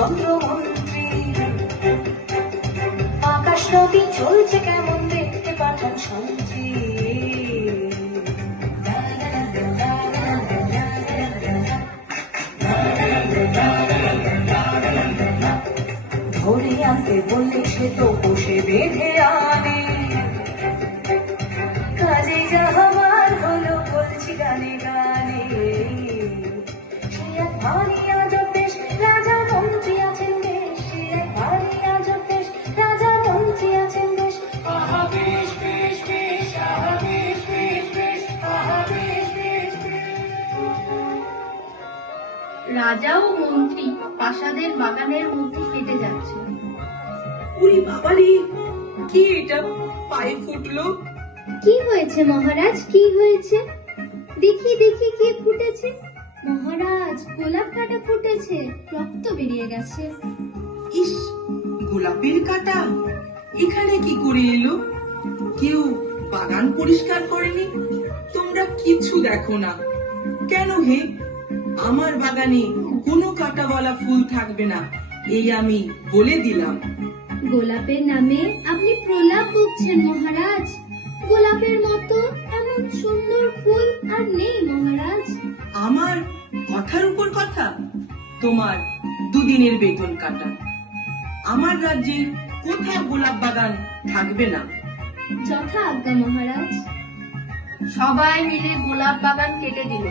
চন্দ্রমন্ত্রী। আকাশ নদী চলছে কেমন দেখতে পাঠান সন্ত্রী। ধরে আনতে বললে সে তো বসে বেঁধে আনে, কাজে যাহার হলো বলছি গানে গানে। সে এক ভারী আজব দেশ, রাজা মন্ত্রী আছেন বেশ। সে এক ভারী আজব দেশ, রাজা মন্ত্রী আছেন বেশ। আহা বেশ বেশ বেশ, আহা বেশ বেশ বেশ, আহা বেশ বেশ বেশ। রাজা ও মন্ত্রী প্রাসাদের বাগানের মধ্যে হেঁটে যাচ্ছে। ওরে বাবারে, কি এটা পায়ে ফুটলো? কি হয়েছে মহারাজ, কি হয়েছে? দেখি দেখি কি ফুটেছে। মহারাজ, গোলাপ কাঁটা ফুটেছে, রক্ত বেরিয়ে গেছে। ইস, গোলাপের কাঁটা এখানে কি করে এলো? কেউ বাগান পরিষ্কার করেনি? তোমরা কিছু দেখো না কেন হে? আমার বাগানে কোনো কাঁটাওয়ালা ফুল থাকবে না, এই আমি বলে দিলাম। গোলাপের নামে আপনি প্রলাপ বকছেন মহারাজ। গোলাপের মতো এমন সুন্দর ফুল আর নেই মহারাজ। আমার কথার উপর কথা? তোমার দুদিনের বেতন কাটা। আমার রাজ্যে কোথাও গোলাপ বাগান থাকবে না। যথা আজ্ঞা মহারাজ। সবাই মিলে গোলাপ বাগান কেটে দিল।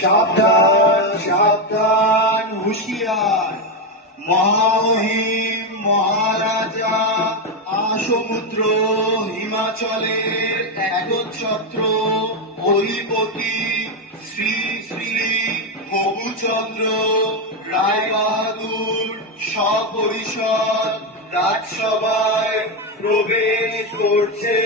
সাবধান সাবধান, হুঁশিয়ার! মহামহিম মহারাজা আসমুদ্র হিমাচলের একচ্ছত্র অধিপতি শ্রী শ্রী হবুচন্দ্র রায় বাহাদুর সপরিষদ রাজসভায় প্রবেশ করছে।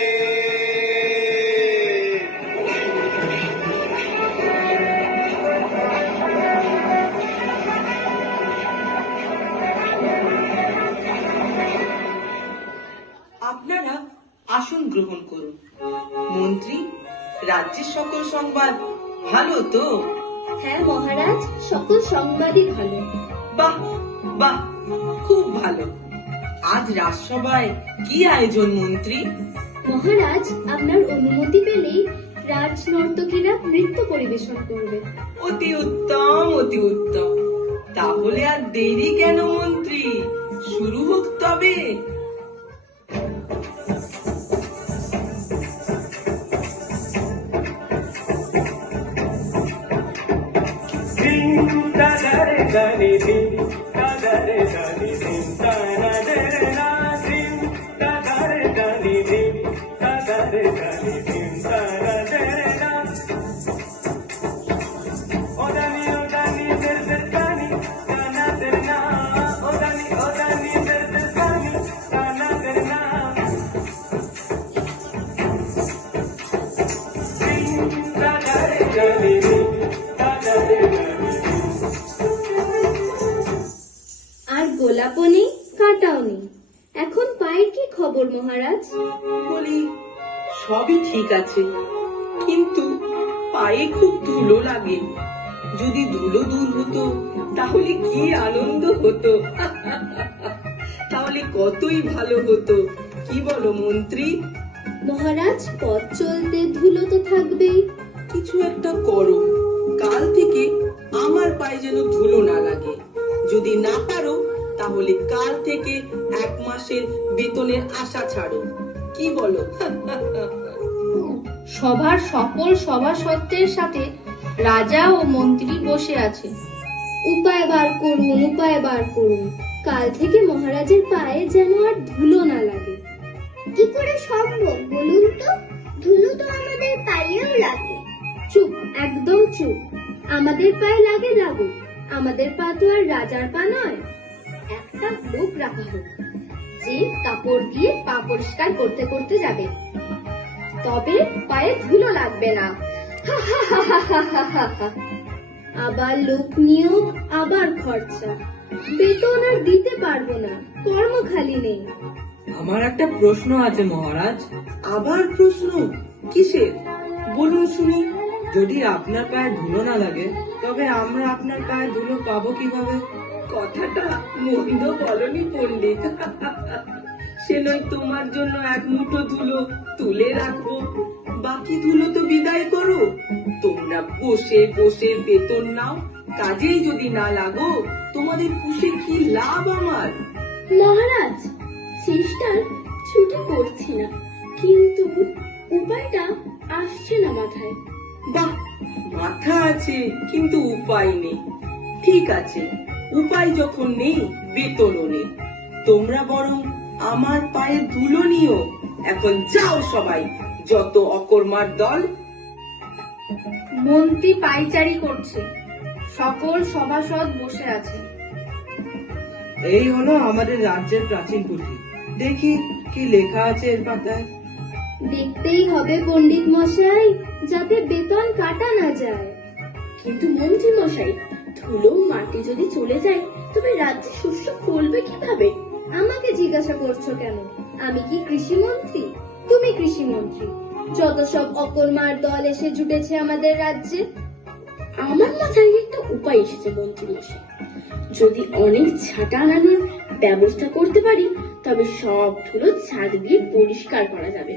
আপনারা আসন গ্রহণ করুন। মন্ত্রী, রাজ্যের সকল সংবাদ ভালো তো? হ্যাঁ মহারাজ, সকল সংবাদই ভালো। বাহ বাহ, খুব ভালো। আজ রাজসভায় কি আয়োজন মন্ত্রী? মহারাজ, আপনার অনুমতি পেলেই রাজ নর্তকীরা নৃত্য পরিবেশন করবে। অতি উত্তম, অতি উত্তম। তাহলে আর দেরি কেন মন্ত্রী, শুরু হোক তবে। আর গোলাপও নেই, কাঁটাও নেই। এখন পায়ের কি খবর মহারাজ? বলি, সবই ঠিক আছে, কিন্তু পায়ে খুব ধুলো লাগে। যদি ধুলো দূর হতো তাহলে কি আনন্দ হতো। তাহলে কতই ভালো হতো, কি বলো মন্ত্রী? মহারাজ, পথ চলতে ধুলো তো থাকবেই। কিছু একটা করো, কাল থেকে আমার পায়ে যেন ধুলো না লাগে। যদি না পারো তাহলে কাল থেকে 1 মাসের বেতনের আশা ছাড়ো, কি বলো? সভার সকল সভাসদের সাথে রাজা ও মন্ত্রী বসে আছে। উপায় বার করুন, উপায় বার করুন। কাল থেকে মহারাজের পায়ে যেন আর ধুলো না লাগে। কি করে সম্ভব বলুন তো? ধুলো তো আমাদের পায়েও লাগে। চুপ, একদম চুপ। আমাদের পায়ে লাগে লাগুক, আমাদের পা তো আর রাজার পা নয়। একটা লোক রাখা হোক, যে কাপড় দিয়ে পা পরিষ্কার করতে করতে যাবে, তবে পায়ে ধুলো লাগবে না। আবার লোক নিয়োগ, আবার খরচা। বেতন আর দিতে পারবো না, কর্ম খালি নেই। আমার একটা প্রশ্ন আছে মহারাজ। আবার প্রশ্ন? কিসের? বলুন শুনি। যদি আপনার পায়ে ধুলো না লাগে তবে আমরা আপনার পায়ে ধুলো পাবো কিভাবে? কথাটা মন্দ বলনি পণ্ডিত। সে নয় তোমার জন্য এক মুঠো ধুলো তুলে রাখবো, বাকি ধুলো তো বিদায় করো। তোমরা বসে বসে বেতন নাও, কাজেই যদি না লাগো তোমাদের পুষে কি লাভ আমার? মহারাজ, চেষ্টার ছুটি করছি না, কিন্তু উপায়টা আসছে না মাথায়। বাহ, মাথা আছে কিন্তু উপায় নেই। ঠিক আছে, উপায় যখন নেই বেতনও নেই, তোমরা বরং আমার পায়ে ধুলো নিও। এখন যাও সবাই, যত অকর্মার দল। মন্ত্রী পাইচারি করছে, সকল সভাসদ বসে আছে। এই হলো আমাদের রাজ্যের প্রাচীন পুঁথি। দেখি কি লেখা আছে এর পাতায়। দেখতেই হবে পণ্ডিত মশাই, যাতে বেতন কাটা না যায়। কিন্তু মন্ত্রী মশাই, ধুলো মাটি যদি চলে যায় তবে রাজ্যে শস্য ফলবে কিভাবে? আমাকে জিজ্ঞাসা করছো কেন? আমি কি কৃষি মন্ত্রী? তুমি কৃষি মন্ত্রী। যত সব অকর্মার দল এসে জুটেছে আমাদের রাজ্যে। আমার মাথায় একটা উপায় এসেছে মন্ত্রী মশাই। যদি অনেক ছাটা আনানোর ব্যবস্থা করতে পারি তবে সব ধুলো ছাদ দিয়ে পরিষ্কার করা যাবে।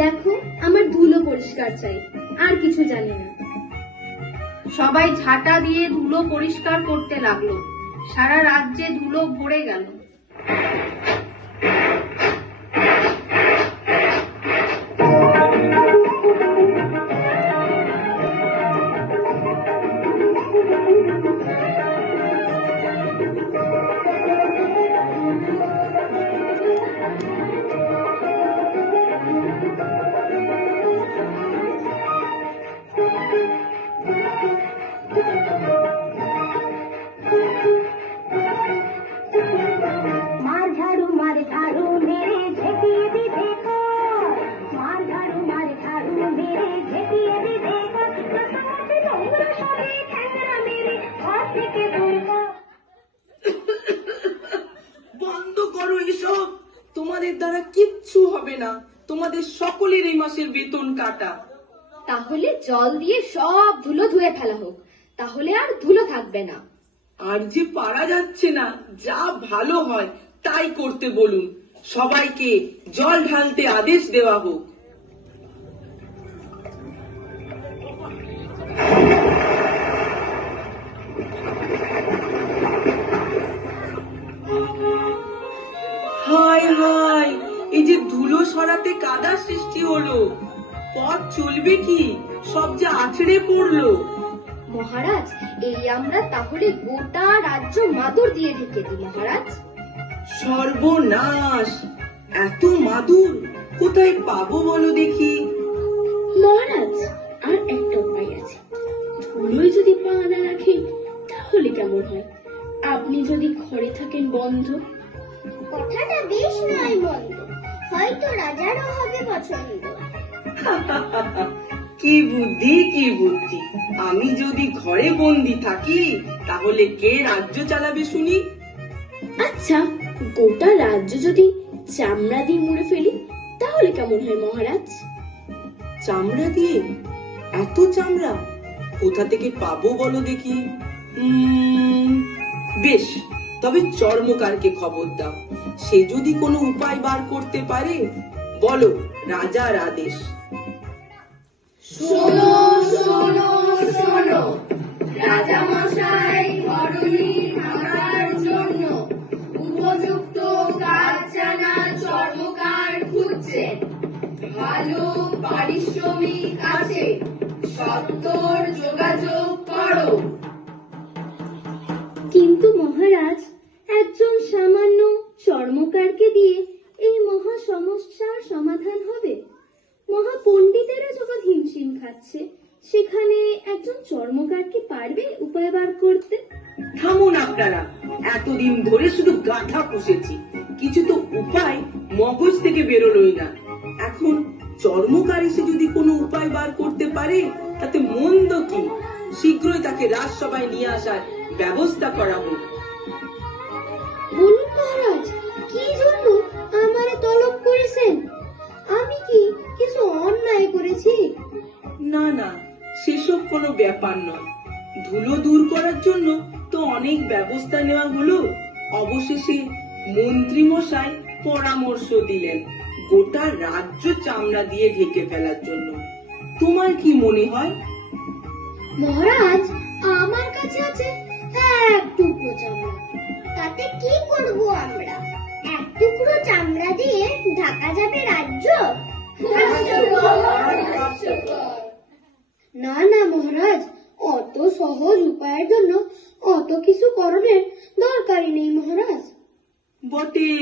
দেখো, আমার ধুলো পরিষ্কার চাই, আর কিছু জানি না। সবাই ঝাঁটা দিয়ে ধুলো পরিষ্কার করতে লাগলো। সারা রাজ্যে ধুলো ভরে গেল। मार झाड़ू मेरे झेपिए भी देखो, मार झाड़ू मेरे झेपिए भी देखो, कसमत নোংরা সবে ঠ্যাংরা মেরে ঘর থেকে দূর কর। বন্ধ করো এসব, তোমাদের দ্বারা কিচ্ছু হবে না। তোমাদের সকলের এই মাসের বেতন কাটা। তাহলে জল দিয়ে সব ধুলো ধুয়ে ফেলা হোক, তাহলে আর ধুলো থাকবে না। আর যে পারা যাচ্ছে না, যা ভালো হয় তাই করতে বলুন। সবাইকে জল ঢালতে আদেশ দেওয়া হোক। হায় হায়, এই যে ধুলো সরাতে কাদা সৃষ্টি হলো, পথ চলবে কি? সব যে আছড়ে পড়লো। মহারাজ, এই আমরা তাহলে গোটা রাজ্য মাদুর দিয়ে ঢেকে দিই মহারাজ। সর্বনাশ! এত মাদুর কোথায় পাবো বলো দেখি? মহারাজ, আর একটা উপায় আছে। ধুলোয় যদি পা না রাখেন তাহলে কেমন হয়? আপনি যদি ঘরে থাকেন বন্ধ। কথাটা বেশ নয় মন্দ, হয়তো রাজারও হবে পছন্দ। কি বুদ্ধি, কি বুদ্ধি! আমি যদি ঘরে বন্দি থাকি তাহলে কে রাজ্য চালাবে শুনি? আচ্ছা, গোটা রাজ্য যদি চামড়া দিয়ে মুড়ে ফেলি তাহলে কেমন হয় মহারাজ? চামড়া দিয়ে? এত চামড়া কোথা থেকে পাবো বলো দেখি? বেশ, তবে চর্মকারকে খবর দাও। সে যদি কোনো উপায় বার করতে পারে, বলো রাজার আদেশ। শোনো শোনো শোনো, রাজা মশাই ধরনী ভাঙার জন্য উপযুক্ত কাজ জানা চর্মকার খুঁজছেন। ভালো পারিশ্রমিক আছে, সত্বর যোগাযোগ করো। কিন্তু মহারাজ, একজন সামান্য চর্মকারকে দিয়ে এই মহা সমস্যার সমাধান হবে? মহা পণ্ডিতেরা যখন হিমশিম খাচ্ছে, সেখানে একজন চর্মকার কি পারবে উপায় বার করতে? থামুন আপনারা, এতদিন ধরে শুধু গাধা পুষেছি, কিছু তো উপায় মগজ থেকে বেরোলোই না। এখন চর্মকার এসে যদি কোনো উপায় বার করতে পারে তাতে মন্দ কি? শীঘ্রই তাকে রাজসভায় নিয়ে আসার ব্যবস্থা করা হোক। বলুন মহারাজ, কি জন্য আমারে তলব করেছেন? আমি কি কিছু অন্যায় করেছি? না না, সেসব কোনো ব্যাপার নয়। ধুলো দূর করার জন্য তো অনেক ব্যবস্থা নেওয়া হলো। অবশেষে মন্ত্রী মশাই পরামর্শ দিলেন গোটা রাজ্য চামড়া দিয়ে ঢেকে ফেলার জন্য। তোমার কি মনে হয়? মহারাজ, আমার কাছে আছে এক টুকরো চামড়া। তাতে কি করব আমরা? এক টুকরো চামড়া দিয়ে ঢাকা যাবে রাজ্য? না না মহারাজ, অত সহজ উপায়ের জন্য অত কিছু করণের দরকারই নেই মহারাজ। বটে,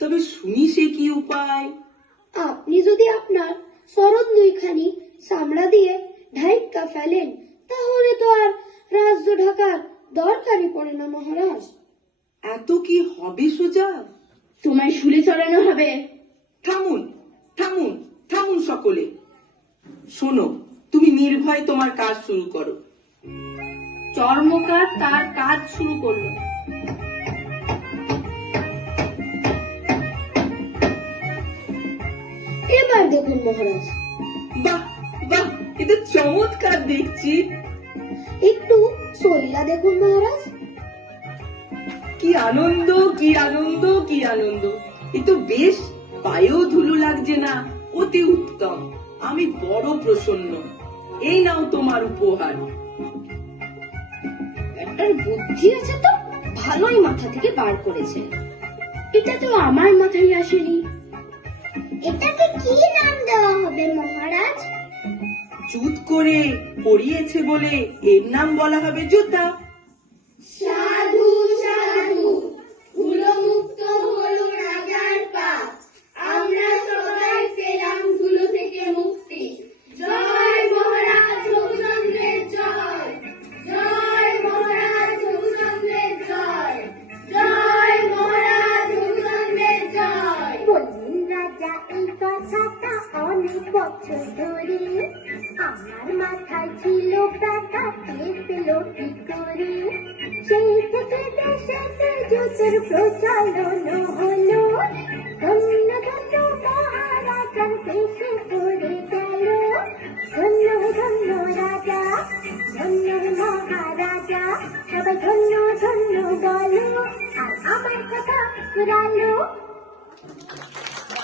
তবে শুনি সে কি উপায়? আপনি যদি আপনার শরৎ দুইখানি চামড়া দিয়ে ঢাইকা ফেলেন, তাহলে তো আর রাজ্য ঢাকার দরকারই পড়ে না মহারাজ। এত কি হবে সোজা? তোমায় শুলে চড়ানো হবে। থামুন থামুন থামুন সকলে। শোনো, তুমি নির্ভয় তোমার কাজ শুরু করো। চর্মকার তার কাজ শুরু করলো। এবার দেখুন মহারাজ, বাহ বাহ, এটা চমৎকার দেখছি। একটু সইলা দেখুন মহারাজ। কি আনন্দ, কি আনন্দ, কি আনন্দ! এ তো বেশ, পায়েও ধুলো লাগছে না। অতি উত্তম, আমি বড় প্রসন্ন। এই নাও তোমার উপহার। একটার বুদ্ধি আছে তো ভালোই মাথা থেকে বার করেছে। এটা তো আমার মাথায় আসেনি। এটাকে কি নাম দেওয়া হবে মহারাজ? চুত করে পরিয়েছে বলে এর নাম বলা হবে জুতা। সাধু সাধু, ধুলো মুক্ত হলো রাজার পা। আমরা সবাই পেলাম ধুলো থেকে মুক্তি। জয় মহারাজ রঘুচন্দ্রের জয়, জয় মহারাজ রঘুচন্দ্রের জয়, জয় মহারাজ রঘুচন্দ্রের জয়। বললেন রাজা এই কথাটা অনেক বছর ধরে, আমার মাথায় ছিল টাকা পেল কি করে। সেই থেকে দেশে জুতোর প্রচলন হলো, ধন্য ধন্য মহারাজার দেশে পড়ে গেল। ধন্য ধন্য রাজা, ধন্য মহারাজা, সবাই ধন্য ধন্য বলো, আর আমার কথা ফুরালো।